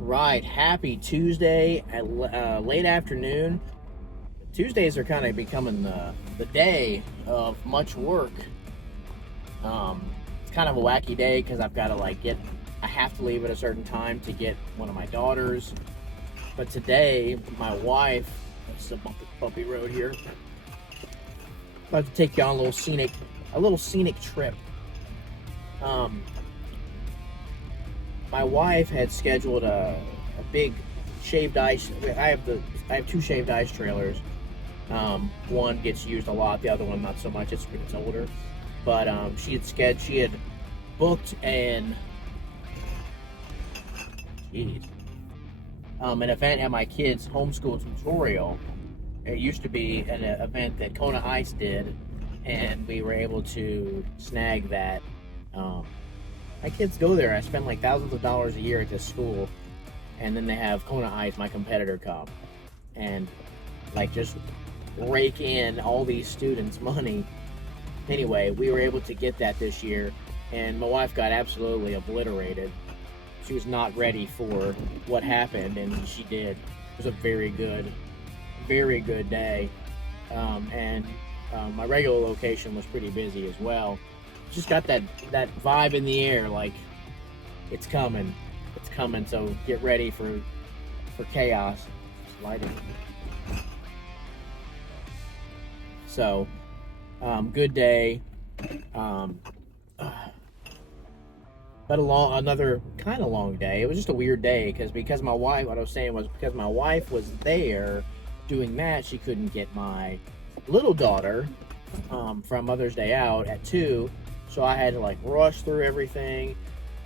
Right, happy Tuesday at late afternoon. Tuesdays are kind of becoming the day of much work. It's kind of a wacky day because I've got to I have to leave at a certain time to get one of my daughters. But today, my wife, it's a bumpy road here. About to take you on a little scenic trip. Um, my wife had scheduled a big shaved ice. I have two shaved ice trailers. One gets used a lot, the other one not so much. It's older, but she had booked geez, an event at my kids' homeschool tutorial. It used to be an event that Kona Ice did, and we were able to snag that. My kids go there. I spend like thousands of dollars a year at this school, and then they have Kona Ice, my competitor, come and just rake in all these students' money. Anyway, we were able to get that this year, and my wife got absolutely obliterated. She was not ready for what happened, and she did. It was a very good day. My regular location was pretty busy as well. Just got that vibe in the air, like it's coming. So get ready for chaos. Lighting. So, good day. But another kind of long day. It was just a weird day because my wife. What I was saying was because my wife was there doing that, she couldn't get my little daughter from Mother's Day out at 2, so I had to rush through everything.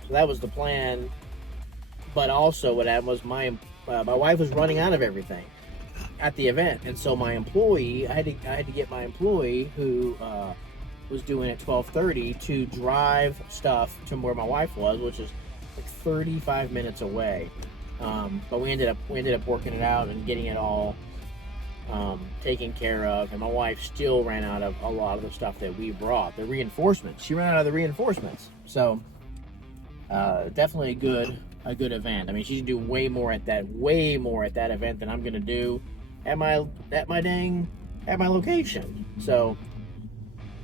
So that was the plan. But also, what happened was my wife was running out of everything at the event, and so my employee, I had to get my employee who was doing at 12:30 to drive stuff to where my wife was, which is like 35 minutes away. But we ended up working it out and getting it all taken care of, and my wife still ran out of a lot of the stuff that we brought. The reinforcements, she ran out of the reinforcements. So definitely a good event. I mean, she can do way more at that event than I'm gonna do at my location. So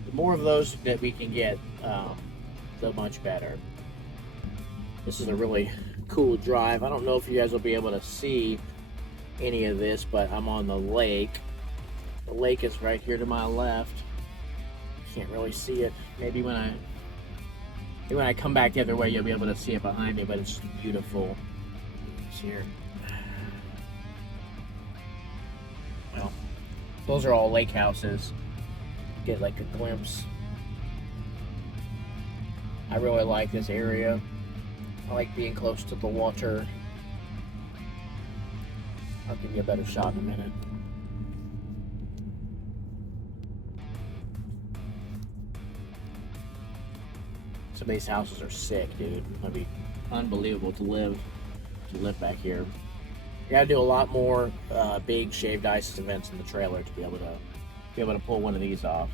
the more of those that we can get, the much better. This is a really cool drive. I don't know if you guys will be able to see any of this, but I'm on the lake. The lake is right here to my left. Can't really see it. Maybe when I come back the other way, you'll be able to see it behind me, but it's beautiful. It's here. Well, those are all lake houses. Get a glimpse. I really like this area. I like being close to the water. I'll give you a better shot in a minute. Some of these houses are sick, dude. It'd be unbelievable to live back here. You gotta do a lot more big shaved ice events in the trailer to be able to pull one of these off.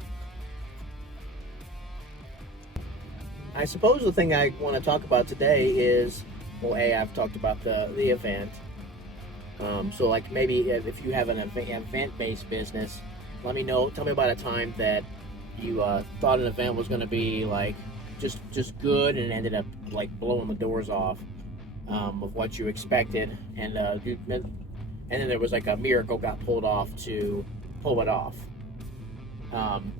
I suppose the thing I want to talk about today is, well, I've talked about the event. So maybe if you have an event-based business, let me know. Tell me about a time that you thought an event was going to be just good and ended up blowing the doors off of what you expected, and then there was a miracle got pulled off to pull it off,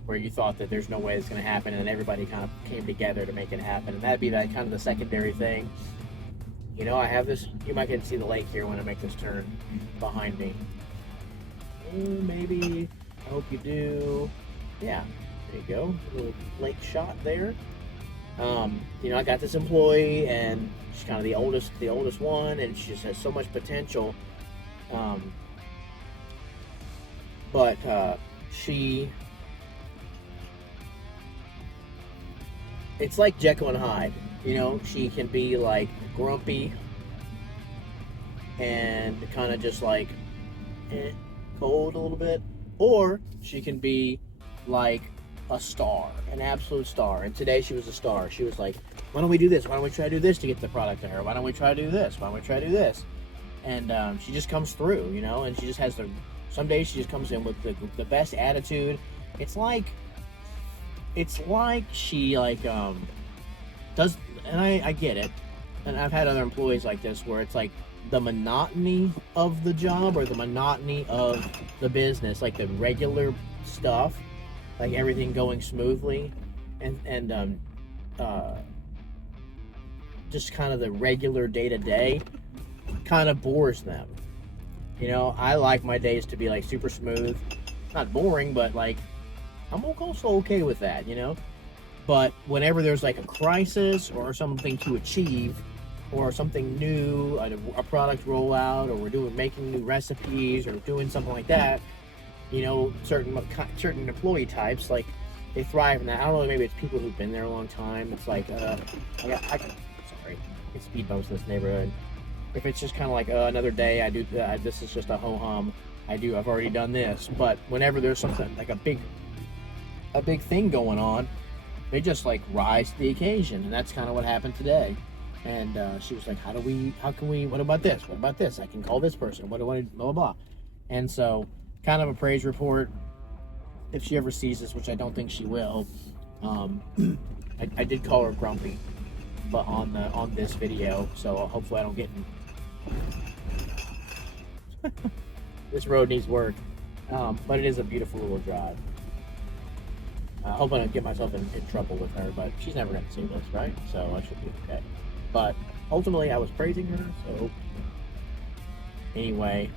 where you thought that there's no way it's going to happen, and everybody kind of came together to make it happen. And that'd be that kind of the secondary thing. I have this. You might get to see the lake here when I make this turn behind me. Maybe. I hope you do. Yeah, there you go. A little lake shot there. I got this employee, and she's kind of the oldest one, and she just has so much potential. But it's like Jekyll and Hyde. She can be grumpy and kind of just cold a little bit, or she can be like a star, an absolute star. And today she was a star. She was why don't we do this? Why don't we try to do this to get the product to her? Why don't we try to do this? Why don't we try to do this? And she just comes through, you know, and she just has some days she just comes in with the best attitude. It's like she like does, and I get it, and I've had other employees like this where it's like the monotony of the job or the monotony of the business, like the regular stuff, like everything going smoothly, and just kind of the regular day-to-day kind of bores them. You know, I like my days to be like super smooth, not boring, but like I'm also okay with that, you know. But whenever there's like a crisis or something to achieve, or something new, a product rollout, or we're making new recipes, or doing something like that, you know, certain employee types, like they thrive in that. I don't know, maybe it's people who've been there a long time. It's like sorry, it's speed bumps in this neighborhood. If it's just kind of like another day, this is just a ho hum. I've already done this. But whenever there's something like a big thing going on, they just like rise to the occasion, and that's kind of what happened today. And she was like, how can we, what about this? What about this? I can call this person. What do I, blah, blah, blah. And so, kind of a praise report, if she ever sees this, which I don't think she will. I did call her grumpy, but on this video, so hopefully I don't get this road needs work. But it is a beautiful little drive. I hope I don't get myself in trouble with her, but she's never going to see this, right? So I should be okay. But ultimately, I was praising her, so anyway,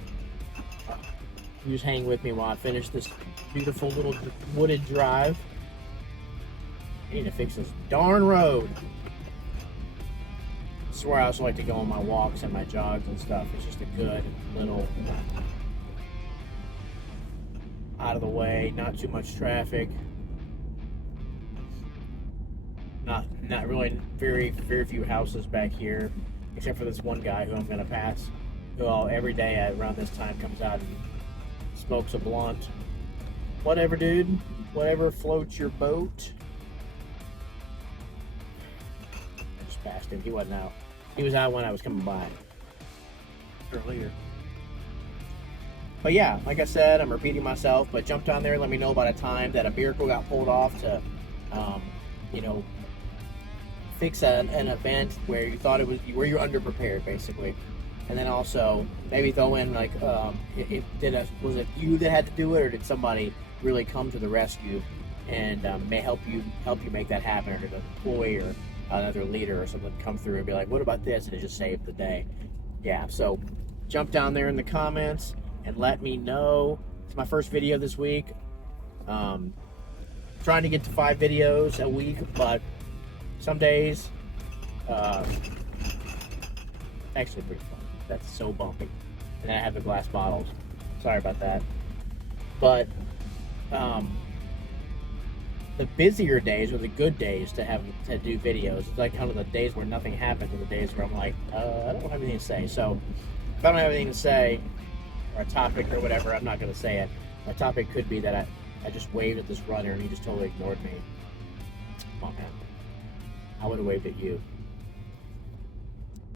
you just hang with me while I finish this beautiful little wooded drive. I need to fix this darn road. This is where I also like to go on my walks and my jogs and stuff. It's just a good little out of the way, not too much traffic. Not really very few houses back here, except for this one guy who I'm gonna pass, who every day around this time comes out and smokes a blunt. Whatever, dude. Whatever floats your boat. I just passed him. He wasn't out. He was out when I was coming by earlier. But yeah, like I said, I'm repeating myself, but jump down there and let me know about a time that a vehicle got pulled off to, you know, fix an event where you thought where you're underprepared, basically. And then also maybe throw in like, was it you that had to do it, or did somebody really come to the rescue and may help you make that happen, or did an employee or another leader or something come through and be like, what about this, and it just saved the day? Yeah, so jump down there in the comments and let me know. It's my first video this week. Trying to get to 5 videos a week, but some days, actually pretty fun. That's so bumpy. And then I have the glass bottles. Sorry about that. But the busier days are the good days to do videos. It's like kind of the days where nothing happens, and the days where I'm like, I don't have anything to say. So if I don't have anything to say, or a topic or whatever, I'm not going to say it. My topic could be that I just waved at this runner and he just totally ignored me. Come on, man. I would have waved at you.